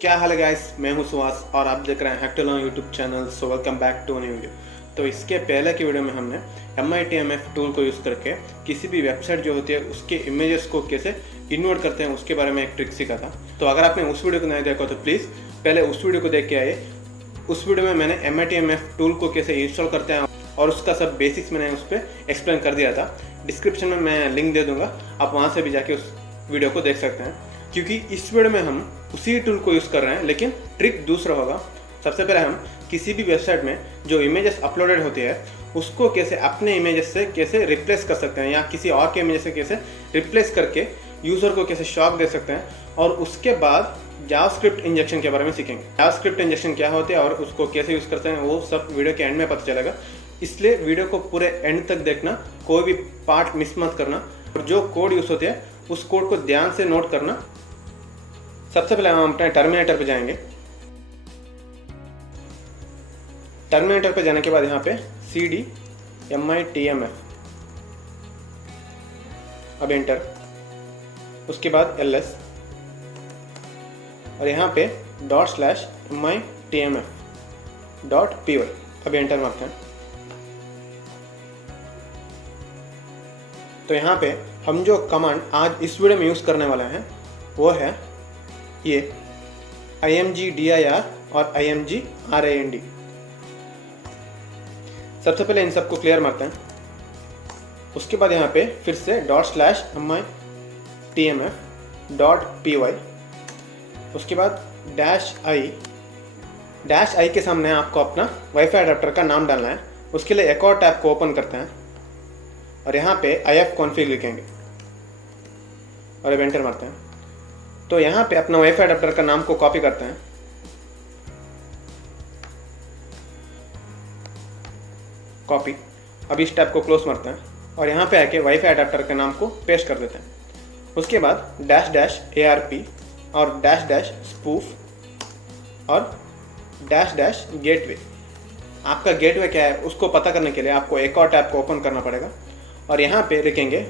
क्या हाल है गाइस, मैं हूं सुहास और आप देख रहे हैं हैक्टोलॉन YouTube channel. So welcome back to new video. तो इसके पहले की वीडियो में हमने MITMF टूल को यूज़ करके किसी भी वेबसाइट जो होती है उसके इमेजेस को कैसे इन्वर्ट करते हैं उसके बारे में एक ट्रिक सीखा था। तो अगर आपने उस वीडियो को नहीं देखा तो प्लीज़ पहले उस वीडियो को देख के आइए। उस वीडियो में मैंने MITMF टूल को कैसे इंस्टॉल करते हैं और उसका सब बेसिक्स मैंने उस पर एक्सप्लेन कर दिया था। डिस्क्रिप्शन में मैं लिंक दे दूंगा, आप वहाँ से भी जाके उस वीडियो को देख सकते हैं। क्योंकि इस वीडियो में हम उसी टूल को यूज़ कर रहे हैं लेकिन ट्रिक दूसरा होगा। सबसे पहले हम किसी भी वेबसाइट में जो इमेजेस अपलोडेड होती है उसको कैसे अपने इमेजेस से कैसे रिप्लेस कर सकते हैं या किसी और के इमेज से कैसे रिप्लेस करके यूज़र को कैसे शॉक दे सकते हैं, और उसके बाद जावास्क्रिप्ट इंजेक्शन के बारे में सीखेंगे। जावास्क्रिप्ट इंजेक्शन क्या होती है और उसको कैसे यूज़ करते हैं वो सब वीडियो के एंड में पता चलेगा, इसलिए वीडियो को पूरे एंड तक देखना, कोई भी पार्ट मिस मत करना और जो कोड यूज़ होती है उस कोड को ध्यान से नोट करना। सबसे पहले हम अपने टर्मिनेटर पे जाएंगे। टर्मिनेटर पे जाने के बाद यहाँ पे CD MITMF, अब एंटर, उसके बाद LS और यहाँ पे ./MITMF.py, अब एंटर मारते हैं। तो यहाँ पे हम जो कमांड आज इस वीडियो में यूज़ करने वाले हैं वो है ये imgdir और imgrand। सबसे पहले इन सबको क्लियर मारते हैं। उसके बाद यहाँ पे फिर से ./MITMF.py, उसके बाद -i के सामने आपको अपना वाईफाई अडेप्टर का नाम डालना है। उसके लिए एक और टैब को ओपन करते हैं और यहाँ पे ifconfig लिखेंगे और अब एंटर मारते हैं। तो यहाँ पे अपना वाईफाई अडेप्टर का नाम को कॉपी करते हैं, कॉपी। अब इस टैब को क्लोज मारते हैं और यहाँ पे आके वाईफाई अडेप्टर के नाम को पेस्ट कर देते हैं। उसके बाद --ARP और --spoof और --gateway। आपका गेटवे क्या है उसको पता करने के लिए आपको एक और टैब को ओपन करना पड़ेगा और यहाँ पे लिखेंगे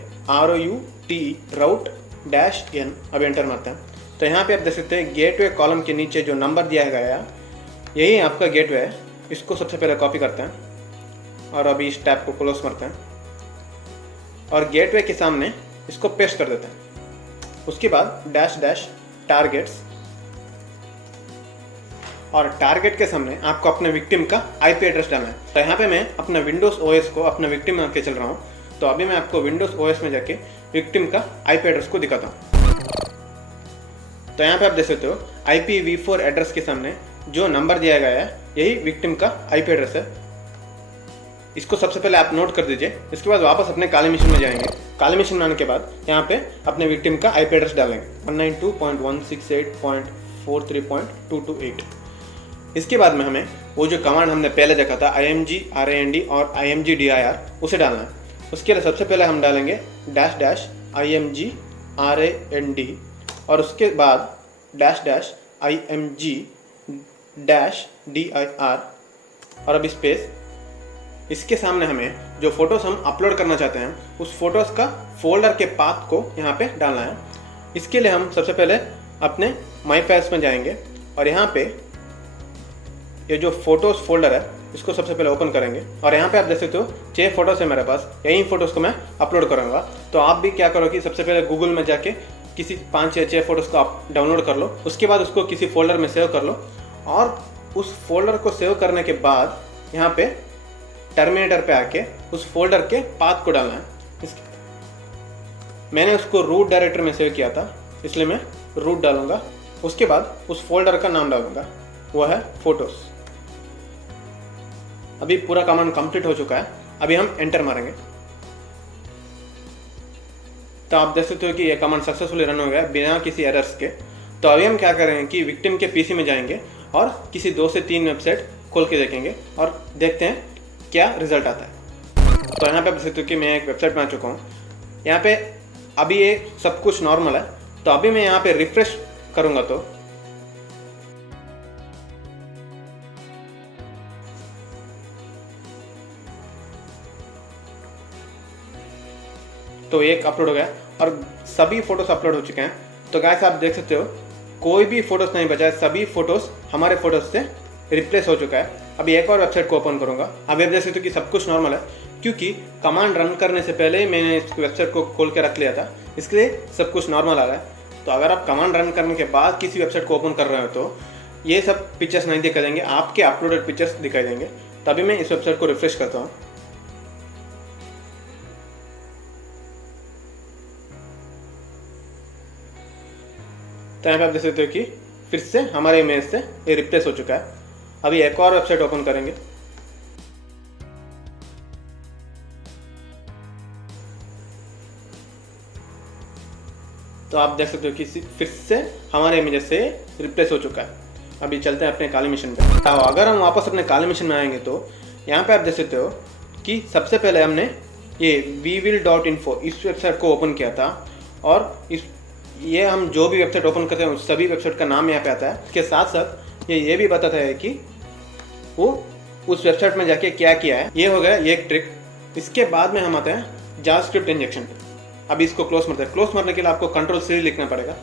route-n, अब एंटर मारते हैं। तो यहाँ पे आप देख सकते हैं गेटवे कॉलम के नीचे जो नंबर दिया गया है यही आपका गेटवे है। इसको सबसे पहले कॉपी करते हैं और अभी इस टैब को क्लोज करते हैं और गेटवे के सामने इसको पेस्ट कर देते हैं। उसके बाद --targets और टारगेट के सामने आपको अपने विक्टिम का IP एड्रेस डालना है। तो यहाँ पे मैं अपना विंडोज़ OS को अपना विक्टिम मान के चल रहा हूँ। तो अभी मैं आपको विंडोज़ OS में जाके विक्टिम का IP एड्रेस को दिखाता हूँ। तो यहाँ पे आप देख सकते हो IPv4 एड्रेस के सामने जो नंबर दिया गया है यही विक्टिम का IP एड्रेस है। इसको सबसे पहले आप नोट कर दीजिए। इसके बाद वापस अपने काली मशीन में जाएंगे। काली मशीन में आने के बाद यहाँ पे अपने विक्टिम का IP एड्रेस डालेंगे 192.168.43.228। इसके बाद में हमें वो जो कमांड हमने पहले देखा था imgrand और imgdir उसे डालना है। उसके लिए सबसे पहले हम डालेंगे --imgrand और उसके बाद --img-dir और अब स्पेस। इसके सामने हमें जो फोटोज़ हम अपलोड करना चाहते हैं उस फोटोज़ का फोल्डर के पाथ को यहाँ पे डालना है। इसके लिए हम सबसे पहले अपने माई फाइल्स में जाएंगे और यहाँ पे ये जो फोटोज़ फोल्डर है इसको सबसे पहले ओपन करेंगे और यहाँ पे आप देख सकते हो 6 फोटोज़ है मेरे पास। यही फोटोज़ को मैं अपलोड करूँगा। तो आप भी क्या करो कि सबसे पहले गूगल में जाके किसी 5 या 6 फोटोज़ को आप डाउनलोड कर लो। उसके बाद उसको किसी फोल्डर में सेव कर लो और उस फोल्डर को सेव करने के बाद यहाँ पे टर्मिनेटर पे आके उस फोल्डर के पाथ को डालना है। मैंने उसको रूट डायरेक्टरी में सेव किया था इसलिए मैं रूट डालूंगा। उसके बाद उस फोल्डर का नाम डालूंगा, वो है फोटोज़। अभी पूरा कमांड कंप्लीट हो चुका है। अभी हम एंटर मारेंगे तो आप देख सकते हो कि ये कमांड सक्सेसफुली रन हो गया बिना किसी एरर्स के। तो अभी हम क्या करेंगे कि विक्टिम के PC में जाएंगे और किसी 2 से 3 वेबसाइट खोल के देखेंगे और देखते हैं क्या रिजल्ट आता है। तो यहाँ पे आप देख सकते हो कि मैं एक वेबसाइट में आ चुका हूँ। यहाँ पे अभी ये सब कुछ नॉर्मल है। तो अभी मैं यहाँ पे रिफ्रेश करूँगा तो एक अपलोड हो गया और सभी फोटोज अपलोड हो चुके हैं। तो गाइस आप देख सकते हो कोई भी फ़ोटोज़ नहीं बचा है, सभी फ़ोटोज़ हमारे फ़ोटोज़ से रिप्लेस हो चुका है। अभी एक और वेबसाइट को ओपन करूँगा। अभी आप देख सकते हो कि सब कुछ नॉर्मल है, क्योंकि कमांड रन करने से पहले ही मैंने इस वेबसाइट को खोल के रख लिया था, इसलिए सब कुछ नॉर्मल आ रहा है। तो अगर आप कमांड रन करने के बाद किसी वेबसाइट को ओपन कर रहे हो तो ये सब पिक्चर्स नहीं दिखाई देंगे, आपके अपलोडेड पिक्चर्स दिखाई देंगे। तभी मैं इस वेबसाइट को रिफ्रेश करता हूँ। तो यहाँ पे आप देख सकते हो कि फिर से हमारे इमेज से ये रिप्लेस हो चुका है। अभी एक और वेबसाइट ओपन करेंगे। तो आप देख सकते हो कि फिर से हमारे इमेज से रिप्लेस हो चुका है। अभी चलते हैं अपने काली मिशन पे। तो अगर हम वापस अपने काली मिशन में आएंगे तो यहाँ पे आप देख सकते हो कि सबसे पहले हमने ये wewill.info इस वेबसाइट को ओपन किया था, और ये हम जो भी वेबसाइट ओपन करते हैं उस सभी वेबसाइट का नाम यहाँ पे आता है। इसके साथ साथ ये भी बताता है कि वो उस वेबसाइट में जाके क्या किया है। ये हो गया ये एक ट्रिक। इसके बाद में हम आते हैं जावास्क्रिप्ट इंजेक्शन पे। अभी इसको क्लोज मारते हैं। क्लोज मारने के लिए आपको Ctrl+C लिखना पड़ेगा।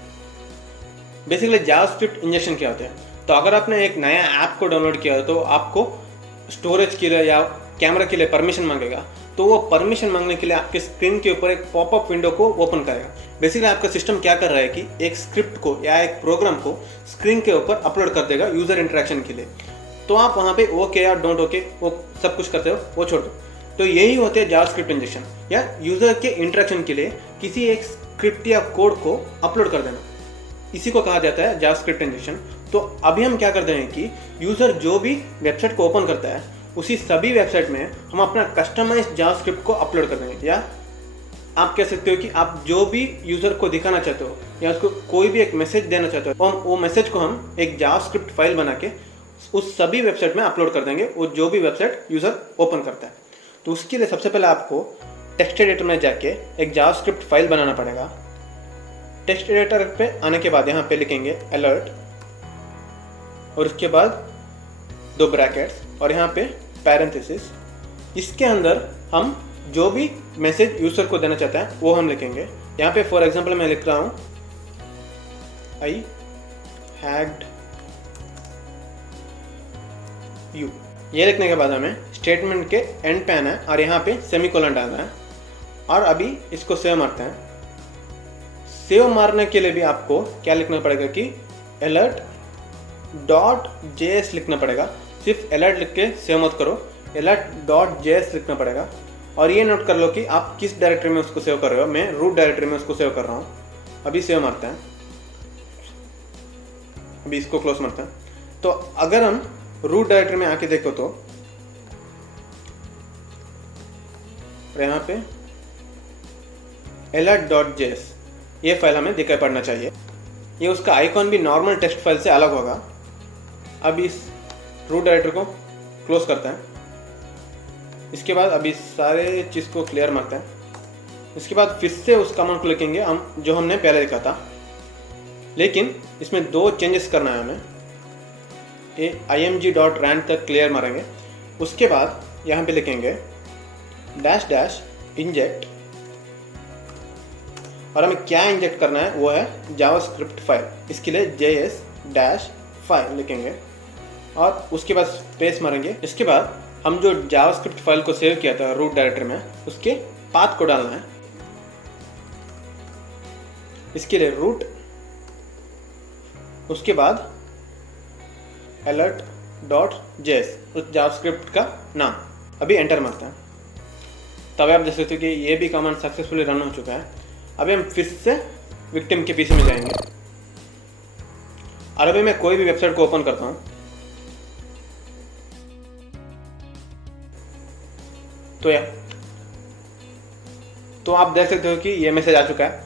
बेसिकली जावास्क्रिप्ट इंजेक्शन क्या होता है, तो अगर आपने एक नया ऐप को डाउनलोड किया तो आपको स्टोरेज के लिए या कैमरा के लिए परमिशन मांगेगा। तो वो परमिशन मांगने के लिए आपके स्क्रीन के ऊपर एक पॉपअप विंडो को ओपन करेगा। बेसिकली आपका सिस्टम क्या कर रहा है कि एक स्क्रिप्ट को या एक प्रोग्राम को स्क्रीन के ऊपर अपलोड कर देगा यूज़र इंटरेक्शन के लिए। तो आप वहाँ पे ओके या डोंट ओके वो सब कुछ करते हो, वो छोड़ दो। तो यही होते हैं जावास्क्रिप्ट इंजेक्शन, या यूज़र के इंटरेक्शन के लिए किसी एक स्क्रिप्ट या कोड को अपलोड कर देना। इसी को कहा जाता है जावास्क्रिप्ट इंजेक्शन। तो अभी हम क्या करते हैं कि यूज़र जो भी वेबसाइट को ओपन करता है उसी सभी वेबसाइट में हम अपना कस्टमाइज्ड जावास्क्रिप्ट को अपलोड कर देंगे। या आप कह सकते हो कि आप जो भी यूज़र को दिखाना चाहते हो या उसको कोई भी एक मैसेज देना चाहते हो, वो मैसेज को हम एक जावास्क्रिप्ट फाइल बना के उस सभी वेबसाइट में अपलोड कर देंगे, वो जो भी वेबसाइट यूज़र ओपन करता है। तो उसके लिए सबसे पहले आपको टेक्स्ट एडिटर में जाके एक जावास्क्रिप्ट फाइल बनाना पड़ेगा। टेक्स्ट एडिटर पे आने के बाद यहाँ पे लिखेंगे अलर्ट, और उसके बाद 2 ब्रैकेट्स और यहाँ पे पैरेंथेसिस। इसके अंदर हम जो भी मैसेज यूज़र को देना चाहते हैं वो हम लिखेंगे। यहाँ पे फॉर एग्जांपल मैं लिख रहा हूँ आई हैक्ड यू। ये लिखने के बाद हमें स्टेटमेंट के एंड पे आना है और यहाँ पे सेमीकोलन डालना है, और अभी इसको सेव मारते हैं। सेव मारने के लिए भी आपको क्या लिखना पड़ेगा कि alert.js लिखना पड़ेगा। सिर्फ alert लिख के सेव मत करो, alert.js लिखना पड़ेगा। और ये नोट कर लो कि आप किस डायरेक्टरी में उसको सेव कर रहे हो। मैं रूट डायरेक्टरी में उसको सेव कर रहा हूँ। अभी सेव मारते हैं। अभी इसको क्लोज मारते हैं। तो अगर हम रूट डायरेक्टरी में आके देखो तो यहाँ पे alert.js ये फाइल हमें दिखाई पड़ना चाहिए। ये उसका आइकॉन भी नॉर्मल टेक्स्ट फाइल से अलग होगा। अब इस रूट डायरेक्टरी को क्लोज करते हैं। इसके बाद अभी सारे चीज़ को क्लियर मारते हैं। इसके बाद फिर से उस कमांड को लिखेंगे हम जो हमने पहले लिखा था, लेकिन इसमें 2 चेंजेस करना है हमें। img.rand तक क्लियर मारेंगे। उसके बाद यहाँ पे लिखेंगे --इंजेक्ट, और हमें क्या इंजेक्ट करना है वो है जावास्क्रिप्ट फाइल। इसके लिए js-फाइल लिखेंगे और उसके बाद स्पेस मारेंगे। इसके बाद हम जो जावास्क्रिप्ट फाइल को सेव किया था रूट डायरेक्टरी में उसके पाथ को डालना है। इसके लिए रूट, उसके बाद alert.js उस जावास्क्रिप्ट का नाम। अभी एंटर मारते हैं। तब आप देख सकते हो कि ये भी कमांड सक्सेसफुली रन हो चुका है। अभी हम फिर से विक्टिम के पीछे में जाएंगे और अभी मैं कोई भी वेबसाइट को ओपन करता हूँ। तो आप देख सकते हो कि ये मैसेज आ चुका है।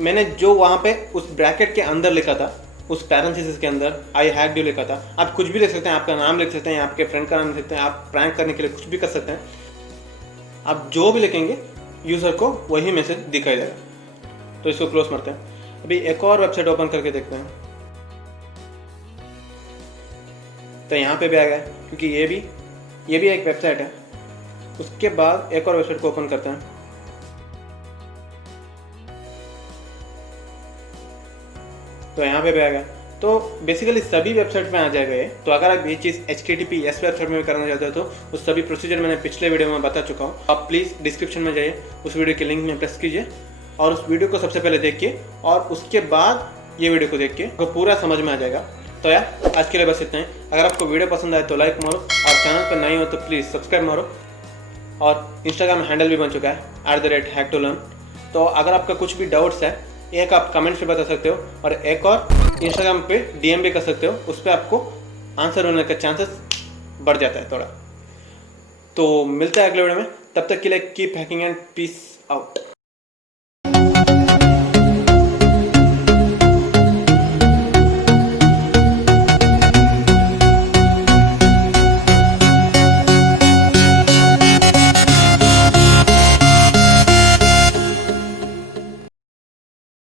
मैंने जो वहाँ पे उस ब्रैकेट के अंदर लिखा था, उस पैरेंथेसिस के अंदर आई हैक्ड यू लिखा था। आप कुछ भी लिख सकते हैं, आपका नाम लिख सकते हैं, आपके फ्रेंड का नाम लिख सकते हैं, आप प्रैंक करने के लिए कुछ भी कर सकते हैं। आप जो भी लिखेंगे यूज़र को वही मैसेज दिखाई देगा। तो इसको क्लोज करते हैं। अभी एक और वेबसाइट ओपन करके देखते हैं। तो यहाँ पे भी आ गया, क्योंकि ये भी एक वेबसाइट है। उसके बाद एक और वेबसाइट को ओपन करते हैं। तो यहाँ पे भी आएगा। तो बेसिकली सभी वेबसाइट पे आ जाएगा ये। तो अगर आप ये चीज़ HTTPS वेबसाइट में भी करना चाहते हो तो उस सभी प्रोसीजर मैंने पिछले वीडियो में बता चुका हूँ। आप प्लीज़ डिस्क्रिप्शन में जाइए, उस वीडियो के लिंक में प्रेस कीजिए और उस वीडियो को सबसे पहले देखिए और उसके बाद ये वीडियो को देख के आपको पूरा समझ में आ जाएगा। तो यार आज के लिए बस इतना ही। अगर आपको वीडियो पसंद आए तो लाइक मारो और चैनल पर नए हो तो प्लीज़ सब्सक्राइब मारो। और इंस्टाग्राम हैंडल भी बन चुका है @hack2learn। तो अगर आपका कुछ भी डाउट्स है एक आप कमेंट्स पे बता सकते हो और एक और इंस्टाग्राम पे DM भी कर सकते हो, उस पर आपको आंसर होने का चांसेस बढ़ जाता है थोड़ा। तो मिलता है अगले वीडियो में, तब तक के लिए keep hacking and peace out.